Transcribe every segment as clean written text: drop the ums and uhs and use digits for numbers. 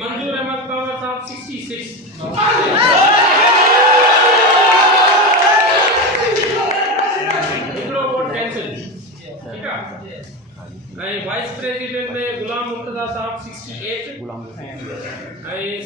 मंजूर अहमद पावर साहब 66 हिकिड़ो वोट कैंसिल ठीक है वाइस प्रेसिडेंट में गुलाम मुर्तजा साहब 68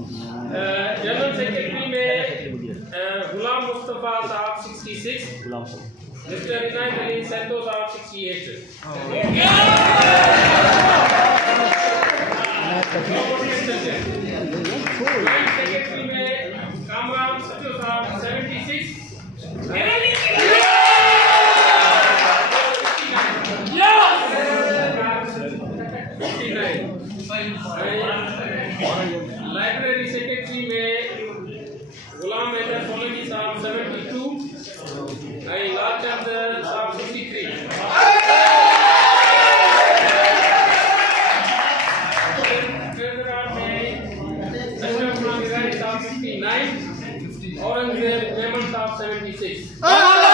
जनरल सेक्रेटरी में गुलाम मुस्तफा साहब 66 मिस्टर इनायत अली सैतो साहब 68 सेक्रेटरी में कामरान सचिव साहब 76 लाइब्रेरी सेक्रेटरी में गुलाम अहमद सौलंगी साहब 72 लालचंद साहब 63 औरंगजेब मयमण साहब 76